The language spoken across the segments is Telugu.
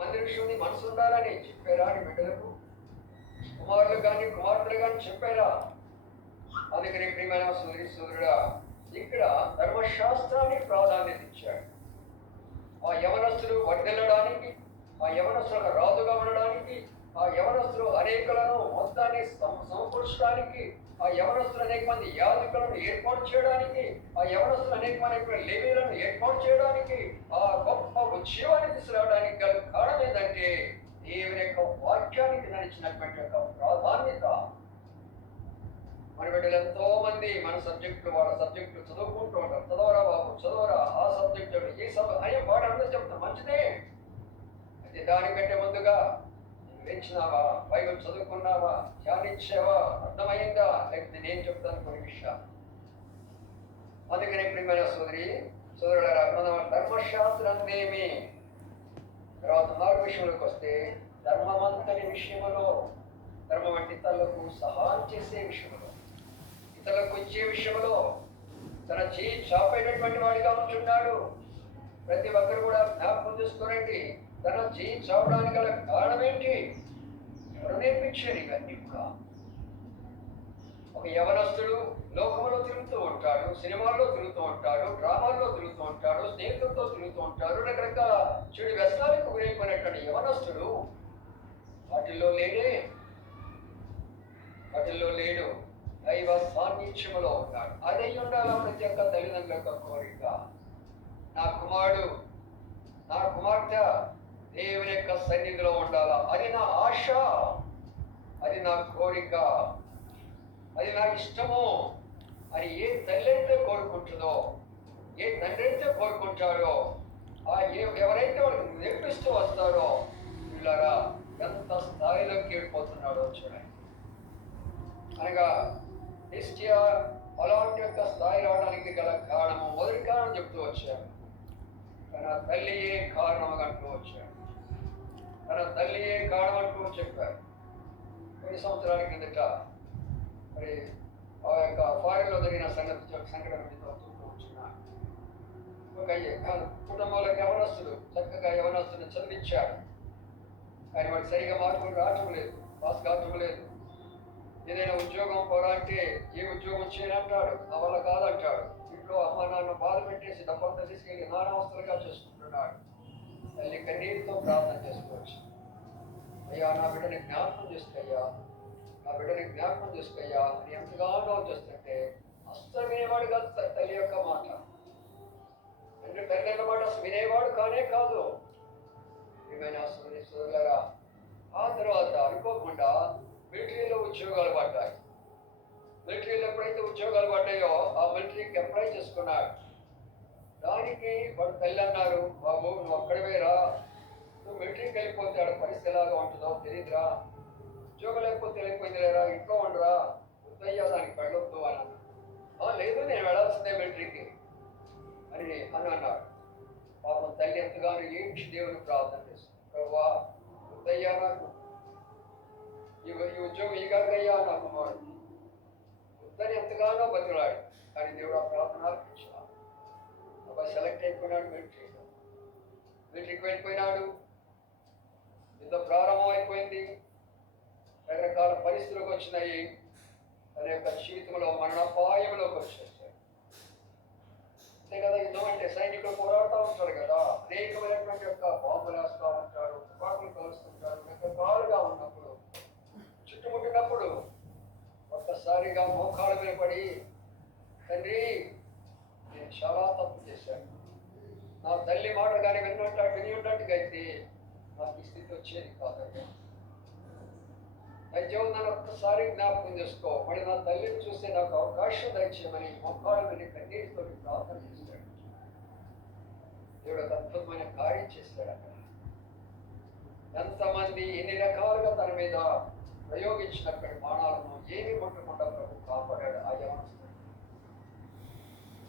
మంది మనసు ఉండాలని చెప్పారా అని బిడ్డలకు? కుమారులు కానీ కుమార్తెలు కానీ చెప్పారా? అందుకని ప్రియమైన సూర్య సూర్యుడా ఇక్కడ ధర్మశాస్త్రానికి ప్రాధాన్యత ఇచ్చాడు. ఆ యవనస్తులు వర్ధిల్లడానికి ఆ యవనస్తులకు రాజుగా ఉండడానికి ఆ యవనస్తులు అనేకులను మొత్తాన్ని సమకూర్చడానికి ఆ యవనస్తులు అనేక మంది యాజకులను ఏర్పాటు చేయడానికి ఆ యవనస్తులు అనేక మంది లేవీలను ఏర్పాటు చేయడానికి ఆ గొప్ప ఉద్యోగాన్ని తీసుకురావడానికి గల కారణం ఏంటంటే దేవుని యొక్క వాక్యానికి నడిచినటువంటి యొక్క ప్రాధాన్యత. మన బిడ్డలు ఎంతో మంది మన సబ్జెక్టులు వాళ్ళ సబ్జెక్టులు చదువుకుంటూ ఉంటారు. చదవరా బాబు చదవరా? ఆ సబ్జెక్టు ఈ సబ్? అని వాడు అందరూ చెప్తాను మంచిదే. అయితే దానికంటే ముందుగా వేచినావా పెంచినావా బైబిల్ చదువుకున్నావా? ధ్యానించావా? అర్థమైందా లేకపోతే నేను చెప్తాను కొన్ని విషయాలు. అందుకని ప్రియమైన సోదరి సోదరుడు మనం ధర్మశాస్త్రందేమి తర్వాత నాలుగు విషయంలోకి వస్తే ధర్మమంతని విషయంలో ధర్మం అంటే ఇతరులకు సహాయం చేసే విషయంలో ఇతరులకు ఇచ్చే విషయంలో తన చేయి చాపైనటువంటి వాడిగా ఉంటున్నాడు ప్రతి ఒక్కరు కూడా జ్ఞాపకం చేసుకోనండి తన జీవించవడానికి గల కారణం ఏంటి? ఎవరు నేర్పించారు ఇవన్నీ కూడా ఒక యవనస్తుడు లోకంలో తిరుగుతూ ఉంటాడు సినిమాల్లో తిరుగుతూ ఉంటాడు డ్రామాల్లో తిరుగుతూ ఉంటాడు స్నేహితులతో తిరుగుతూ ఉంటాడు రకరకాల చెడు వ్యసనాలకు గురైపోయినటువంటి యవనస్తుడు వాటిల్లో లేడే. వాటిల్లో లేడు. దైవ సాన్నిధ్యములో ఉన్నాడు. అదే ఉండాలి ప్రతి ఒక్క తల్లిదండ్రుల యొక్క కోరిక? నా కుమారుడు నా కుమార్తె దేవుని యొక్క సన్నిధిలో ఉండాలా? అది నా ఆశ. అది నా కోరిక. అది నా ఇష్టము. అని ఏ తల్లి అయితే కోరుకుంటుందో ఏ తండ్రి అయితే కోరుకుంటాడో ఆ ఏ ఎవరైతే వాళ్ళకి నేర్పిస్తూ వస్తారో పిల్లరా ఎంత స్థాయిలోకి వెళ్ళిపోతున్నాడో చూడండి. అనగా నిశ్చయ అలాంటి యొక్క స్థాయి రావడానికి గల కారణము. మొదటి కారణం చెప్తూ వచ్చాను. తన తల్లియే కారణం అంటూ వచ్చాడు? తన తల్లియే కారణం అంటూ చెప్పారు కొన్ని సంవత్సరాల కిందట మరి ఆ యొక్క ఫారెన్లో జరిగిన సంగతి సంఘటన మీద వస్తుంటూ వచ్చినాను ఒక కుటుంబంలో యవనస్తుడు చక్కగా యవనస్తుని చదివించాడు. కానీ వాడు సరిగా మార్కులు రావటం లేదు పాస్ కావటం లేదు. ఏదైనా ఉద్యోగం పోరా అంటే ఏ ఉద్యోగం చేయాలంటాడు నా వల్ల కాదంటాడు. ఇంట్లో అమ్మ నాన్న బాధ పెట్టేసి డబ్బంతా తీసుకెళ్ళి నానవస్థలుగా చేసుకుంటున్నాడు. తల్లి కన్నీటితో ప్రార్థన చేసుకోవచ్చు. అయ్యా నా బిడ్డని జ్ఞాపకం చేసుకయ్యా. నా బిడ్డని జ్ఞాపకం చేసుకయ్యా. అని ఎంతగానో చేస్తుంటే అస్సలు వినేవాడు కాదు తల్లి యొక్క మాట. అంటే తల్లి మాట అసలు వినేవాడు కానే కాదు. ఏమైనా సోదరి ఆ తర్వాత అనుకోకుండా మిలిటరీలో ఉద్యోగాలు పడ్డాయి. మిలిటరీలో ఎప్పుడైతే ఉద్యోగాలు పడ్డాయో ఆ మిలిటరీకి అప్లై చేసుకున్నాడు. దానికి వాడు తల్లి అన్నారు బాబు నువ్వు అక్కడవే రా. నువ్వు మిలిటరీకి వెళ్ళిపోతే ఆడ పరిస్థితి ఎలాగా ఉంటుందో తెలియదురా ఉద్యోగం లేకపోతే వెళ్ళిపోయింది లేరా ఇంట్లో ఉండరా. వద్దయ్యా దానికి వెళ్ళొద్దు అని అన్నా లేదు నేను వెళ్ళాల్సిందే మిలిటరీకి అని అని అన్నాడు. పాపం తల్లి ఎంతగానో ఏంటి దేవుని ప్రార్థన చేస్తుంది. ప్రభా వద్దయ్యా నాకు ఈ ఉద్యోగం ఈ కాకయ్యా నాకు కుమారుడు ఎంతగానో బతిలాడు. కానీ దేవుడు ఆ ప్రార్థన ఆలకించాడు ఒక సెలెక్ట్ అయిపోయినాడు మిలిటరీలో మిలిటరీకి వెళ్ళిపోయినాడు. యుద్ధం ప్రారంభం అయిపోయింది రకరకాల పరిస్థితులకు వచ్చినాయి. తన యొక్క జీవితంలో మరణాపాయంలోకి వచ్చేస్తాయి అంతే కదా యుద్ధం అంటే సైనికులు పోరాడుతూ ఉంటారు కదా. అనేకమైనటువంటి యొక్క బాంబులు వేస్తూ ఉంటారు తుపాకులు కలుస్తుంటారు రకరకాలుగా ఉన్నప్పుడు ఒక్కసారిగా మోకాళ్ళ మీద పడి తండ్రి నేను చాలా తప్పు చేశాను. నా తల్లి మాట కానీ విన్నట్టు విని ఉన్నట్టుగా అయితే నాకు ఈ స్థితి వచ్చేది కాదయ్యా. దయచేసి నన్ను ఒక్కసారి జ్ఞాపకం చేసుకో. మళ్ళీ నా తల్లిని చూస్తే నాకు అవకాశం దయచేయమని మొక్కాళ్ళ మీద కన్నీటితో ప్రార్థన చేశాడు. దేవుడు ఒక అద్భుతమైన కార్యం చేశాడు అక్కడ. ఎంతమంది ఎన్ని రకాలుగా తన మీద ప్రయోగించినటువంటి బాణాలను ఏమి ముట్టకుండా ప్రభు కాపాడాడు ఆ యవనస్తుడు?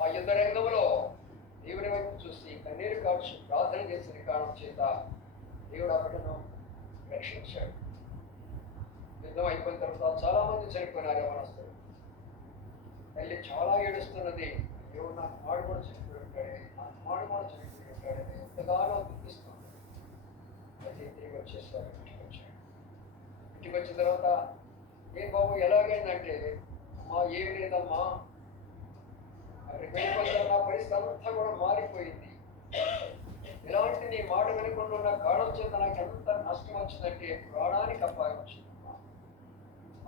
ఆ యుద్ధ రంగంలో దేవుని వైపు చూసి కన్నీరు కాల్చి ప్రార్థన చేసిన కారణం చేత దేవుడు అతడును రక్షించాడు. యుద్ధం అయిపోయిన తర్వాత చాలా మంది చనిపోయినారు యవనస్తుడు తల్లి చాలా ఏడుస్తున్నది. దేవుడు నా కుమారుడు కూడా చనిపోయి ఉంటాడే నా కుమారుడు కూడా చనిపోయి ఉంటాడని ఎంతగానో దుఃఖిస్తుంది అయితే తిరిగి వచ్చేసారు ఇంటికి వచ్చిన తర్వాత ఏ బాబు ఎలాగైందంటే మా ఏమి లేదమ్మా. నా పరిస్థితి అంతా కూడా మారిపోయింది. ఎలాంటి నీ మాట వినకుండా ఉన్న కారణం చేత నాకు ఎంత నష్టం వచ్చిందంటే ప్రాణానికి అపాయం వచ్చిందమ్మా.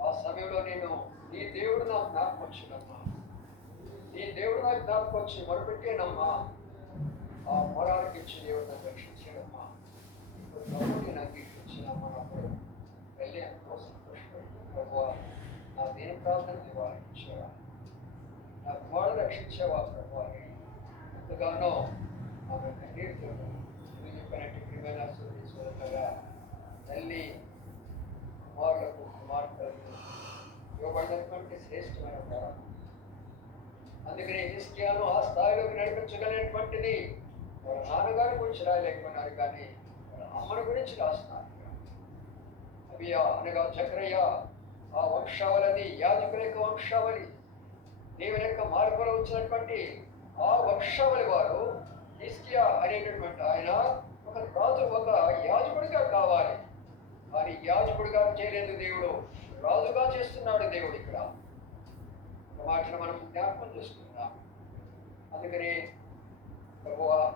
ఆ సమయంలో నేను నీ దేవుడు నాకు జ్ఞాపకం వచ్చిందమ్మా. నీ దేవుడు నాకు జ్ఞాపకం వచ్చి మొరపెట్టేనమ్మా. ఆ మొరానికి ఇచ్చి దేవుడు నన్ను రక్షించాడమ్మా. ఇప్పుడు ప్రభుని నాకు ఇచ్చినమ్మా అప్పుడు వెళ్ళి ఎంతో సంతోషపడి ప్రభువా నా దేని ప్రార్థన నా కుమారుడు రక్షించావా ప్రభు అని ఎంతగానో ఆమె కన్నీటితో నేను చెప్పినట్టు ప్రియమైన సూర్యగా తల్లి కుమారులకు కుమార్తెలకు ఇవ్వబడినటువంటి శ్రేష్టమైన వరం అందుకని హిస్కియాను ఆ స్థాయిలోకి నడిపించగలిగినటువంటిది వాళ్ళ నాన్నగారి గురించి రాయలేకపోయినారు కానీ వాళ్ళ అమ్మని గురించి రాస్తున్నారు. అవి అనగా చక్రయ్య ఆ వంశావళి యాజకుల యొక్క వంశావళి దేవుని యొక్క మార్గంలో వచ్చినటువంటి ఆ వంశావళి వారు ఇస్కియా అనేటటువంటి ఆయన ఒక రాజు ఒక యాజకుడిగా కావాలి. కానీ యాజకుడిగా చేయలేదు దేవుడు. రాజుగా చేస్తున్నాడు దేవుడు ఇక్కడ. ఒక మాటను మనం జ్ఞాపకం చేసుకుందాం. అందుకని ప్రభువా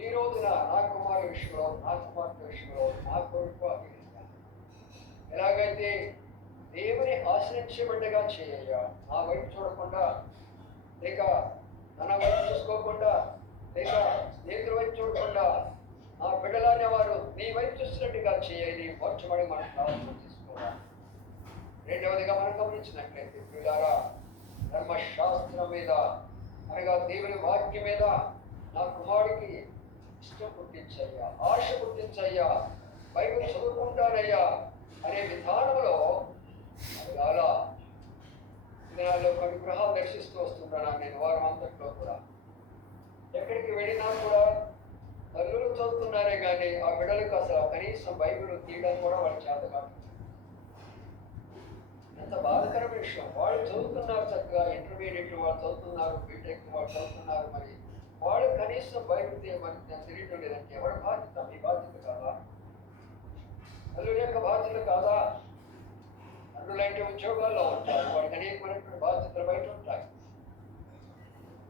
ఈ రోజున నా కుమారు విషయంలో నా కుమార్తె విషయంలో నా కొడుకు ఎలాగైతే దేవుని ఆశ్రయించబడ్డగా చేయ నా వైపు చూడకుండా లేక మన వైపు చూసుకోకుండా లేక స్నేహితుల వైపు చూడకుండా ఆ బిడ్డలనే వారు నీ వైపు చూస్తున్నట్టుగా చేయాలి వచ్చమని మనం ప్రార్థన చేసుకోవాలి? రెండవదిగా మనం గమనించినట్లయితే పిల్లారా ధర్మశాస్త్రం మీద అనగా దేవుని వాక్యం మీద నా కుమారుడికి ఇష్టం పుట్టించయ్యా ఆశ పుట్టించయ్యా. బైబిల్ చదువుకుంటాను అనే విధానంలో అది అలా దినాల్లో కొన్ని గృహాలు దర్శిస్తూ వస్తుంటాను నేను వారం అంతట్లో కూడా ఎక్కడికి వెళ్ళినా కూడా తల్లులు చదువుతున్నారే కానీ ఆ బిడ్డలకు చేసిన బైబిల్ తీయడం కూడా వాళ్ళ చేత కాదు. ఎంత బాధకరమైన విషయం. వాళ్ళు చదువుతున్నారు చక్కగా ఇంటర్మీడియట్ వాళ్ళు చదువుతున్నారు బీటెక్ వాళ్ళు చదువుతున్నారు మరి. వాళ్ళు కనీసం బైబిల్ తీయమని నేను తెలియటం లేదంటే ఎవరి బాధ్యత? మీ బాధ్యత కాదా? తల్లుల యొక్క బాధ్యత కాదా? అన్నులంటే ఉద్యోగాల్లో ఉంటారు. వాళ్ళకి అనేకమైనటువంటి బాధ్యతలు బయట ఉంటాయి.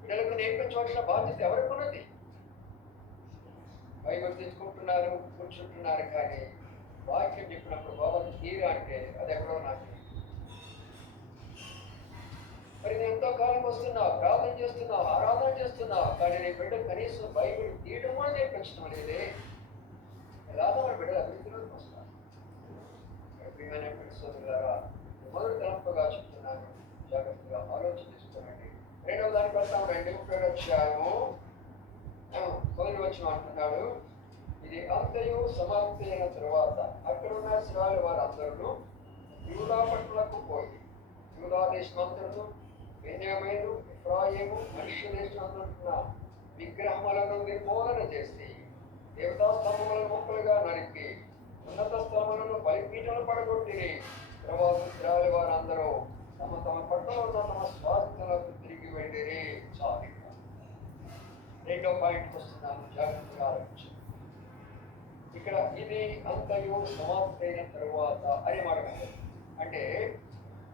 పిల్లలకు నేర్పించవలసిన బాధ్యత ఎవరికి ఉన్నది? బైబిల్ తెచ్చుకుంటున్నారు కూర్చుంటున్నారు కానీ వాక్యం చెప్పినప్పుడు బాబు తీరా అంటే అది ఎక్కడో నాకు తెలియదు. మరి నేను ఎంతో కాలం వస్తున్నావు ప్రార్థన చేస్తున్నావు ఆరాధన చేస్తున్నావు కానీ నీ బిడ్డ కనీసం బైబిల్ తీయడం కూడా నేర్పించడం లేదే. ఎలాగో మన బిడ్డలు అభివృద్ధిలోకి వస్తాను ప్రియమైనటువంటి సోదరులారా మొదటి తలంపుగా చెప్తున్నాను జాగ్రత్తగా ఆలోచన చేసుకోనండి రెండవ దానికి వెళ్తాం రెండు ముప్పై వచ్చాము మొదటి వచ్చిన అంటున్నాడు ఇది అంతయు సమాప్తి అయిన తరువాత అక్కడ ఉన్న శివాలు వారందరూ యూదా పట్టులకు పోయి యూదా దేశమంతరును బెన్యామీను ఇఫ్రాయిము మనుష్య దేశమంతరున్న విగ్రహములను నిర్మూలన చేసి దేవతా స్తంభములను ముక్కలుగా నరికి ఉన్నత స్థలములను బలిపీఠములు పడగొట్టి తర్వాత ఇస్రాయల్ వారందరూ తమ తమ పట్టణంలో తమ స్వాస్థ్యాలకు తిరిగి వెళ్ళిరి చాలు రెండో పాయింట్ వస్తున్నాను. జాగ్రత్తగా ఆలోచించండి. ఇక్కడ ఇది అంతయు సమాప్తైన తరువాత అని మాట అంటే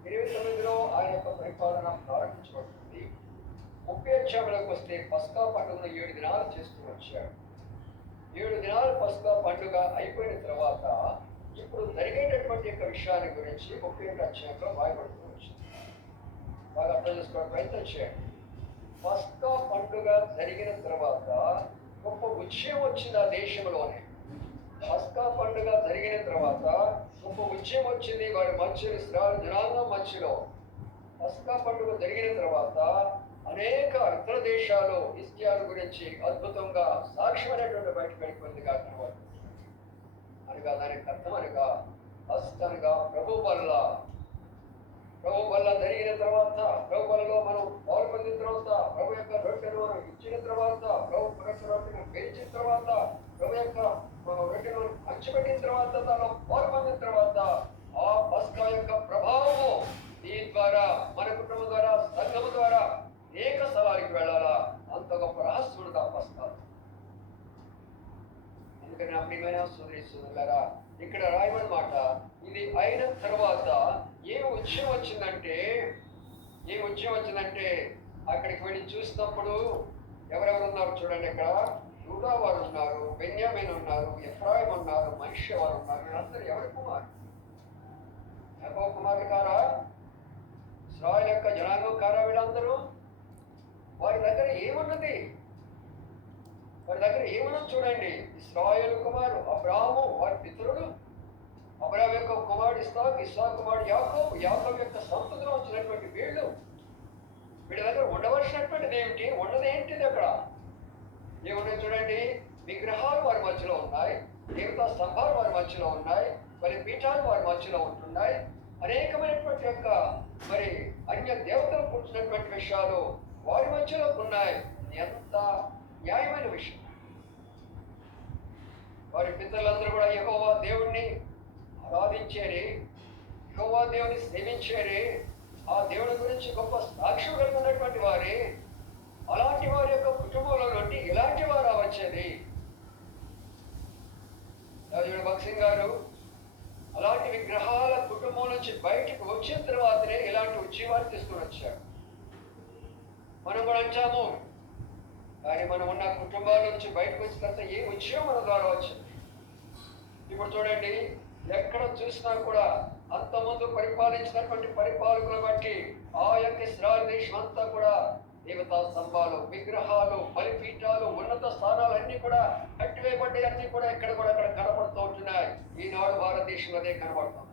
ఇరవై తొమ్మిదిలో ఆయన యొక్క పరిపాలన ప్రారంభించబడుతుంది. ముప్పై అధ్యాయంలోకి వస్తే పస్కా పండుగను ఏడు దినాలు చేస్తూ వచ్చాడు. ఏడు దినాల పస్కా పండుగ అయిపోయిన తర్వాత ఇప్పుడు జరిగేటటువంటి యొక్క విషయాన్ని గురించి ముప్పై ఒకటి అక్షయంలో వచ్చింది. బాగా అర్థం చేసుకోవడానికి ప్రయత్నం చేయండి. పస్కా పండుగ జరిగిన తర్వాత గొప్ప ఉద్యమం వచ్చింది ఆ దేశంలోనే. పస్కా పండుగ జరిగిన తర్వాత గొప్ప ఉద్యమం వచ్చింది వారి మధ్యలో ఇస్రాయల్ జనాంగం మధ్యలో పస్కా పండుగ జరిగిన తర్వాత అనేక ఇతర దేశాలు ఇస్కియాల గురించి అద్భుతంగా సాక్ష్యమైనటువంటి బయట పెట్టుకుంది కాక అనగా దానికి అర్థం అనగా ఫస్ట్ అనగా ప్రభు వల్ల. ప్రభు వల్ల జరిగిన తర్వాత ప్రభు వల్లలో మనం పాలు పొందిన తర్వాత ప్రభు యొక్క రొట్టెను మనం ఇచ్చిన తర్వాత ప్రభు యొక్క పెంచిన తర్వాత ప్రభు యొక్క ఆ, రొట్టెను తర్వాత తను పొందిన తర్వాత ఆ పస్కా యొక్క ప్రభావము దీని ద్వారా మన కుటుంబం ద్వారా సంఘము ద్వారా అనేక స్థలానికి వెళ్ళాలా? అంత గొప్ప రహస్యుడు ఆ పస్కా. అందుకని కనుక నా ప్రియమైన ఇక్కడ రాయమని మాట ఇది అయిన తర్వాత ఏ ఉద్యమం వచ్చిందంటే ఏ ఉద్యమం వచ్చిందంటే అక్కడికి వెళ్ళి చూసినప్పుడు ఎవరెవరు ఉన్నారు చూడండి ఇక్కడ. యూదా వారు ఉన్నారు బెన్యామిన్ ఉన్నారు ఎఫ్రాయిం ఉన్నారు మనిషి వారు ఉన్నారు వీళ్ళందరూ ఎవరి కుమారు యాకో కుమారులు కారా? ఇస్రాయల్ యొక్క జనాంగం కారా వీళ్ళందరూ? వారి దగ్గర ఏమున్నది? వారి దగ్గర ఏమున్నది చూడండి. ఇస్రాయల్ కుమారు అబ్రాహము వారి పితరుడు. అబ్రాహం యొక్క కుమారుడు ఇస్సాక్ ఇస్లాం కుమారుడు యాకో యాకో యొక్క సంతతిలో వచ్చినటువంటి వీళ్ళు వీడి దగ్గర ఉండవలసినటువంటిది ఏమిటి? ఉండదు ఏంటిది అక్కడ? ఏమున్నాయి చూడండి? విగ్రహాలు వారి మధ్యలో ఉన్నాయి. దేవతా స్తంభాలు వారి మధ్యలో ఉన్నాయి. మరి పీఠాలు వారి మధ్యలో ఉంటున్నాయి. అనేకమైనటువంటి యొక్క మరి అన్య దేవతలు పుట్టినటువంటి విషయాలు వారి మధ్యలో ఉన్నాయి. ఎంత న్యాయమైన విషయం. వారి పితరులందరూ కూడా యహోవా దేవుణ్ణి ఆరాధించేరి యహోవా దేవుని సేవించేరి. గురించి గొప్ప సాక్ష్యం ఉన్నటువంటి అలాంటి వారి యొక్క కుటుంబంలో నుండి ఇలాంటి వారు వచ్చేది రాజుడు భక్సింగ్ గారు అలాంటి విగ్రహాల కుటుంబం నుంచి బయటకు వచ్చిన తర్వాతనే ఇలాంటి ఉద్యమాలు తీసుకుని వచ్చాడు మనం కూడా అంటాము కానీ మనం ఉన్న కుటుంబాల నుంచి బయటకు వచ్చిన తర్వాత ఏ ఉద్యమం మన ద్వారా వచ్చింది? ఇప్పుడు చూడండి ఎక్కడ చూసినా కూడా అంతకుముందు పరిపాలించినటువంటి పరిపాలకులు బట్టి ఆ యొక్క ఇస్రాయల్ దేశం అంతా కూడా దేవతా స్తంభాలు విగ్రహాలు బలిపీఠాలు ఉన్నత స్థానాలు అన్ని కూడా కట్టివేయబడ్డాయి. అన్ని కూడా ఇక్కడ కూడా అక్కడ కనబడుతూ ఉంటున్నాయి. ఈనాడు భారతదేశంలోనే అదే కనబడుతుంది.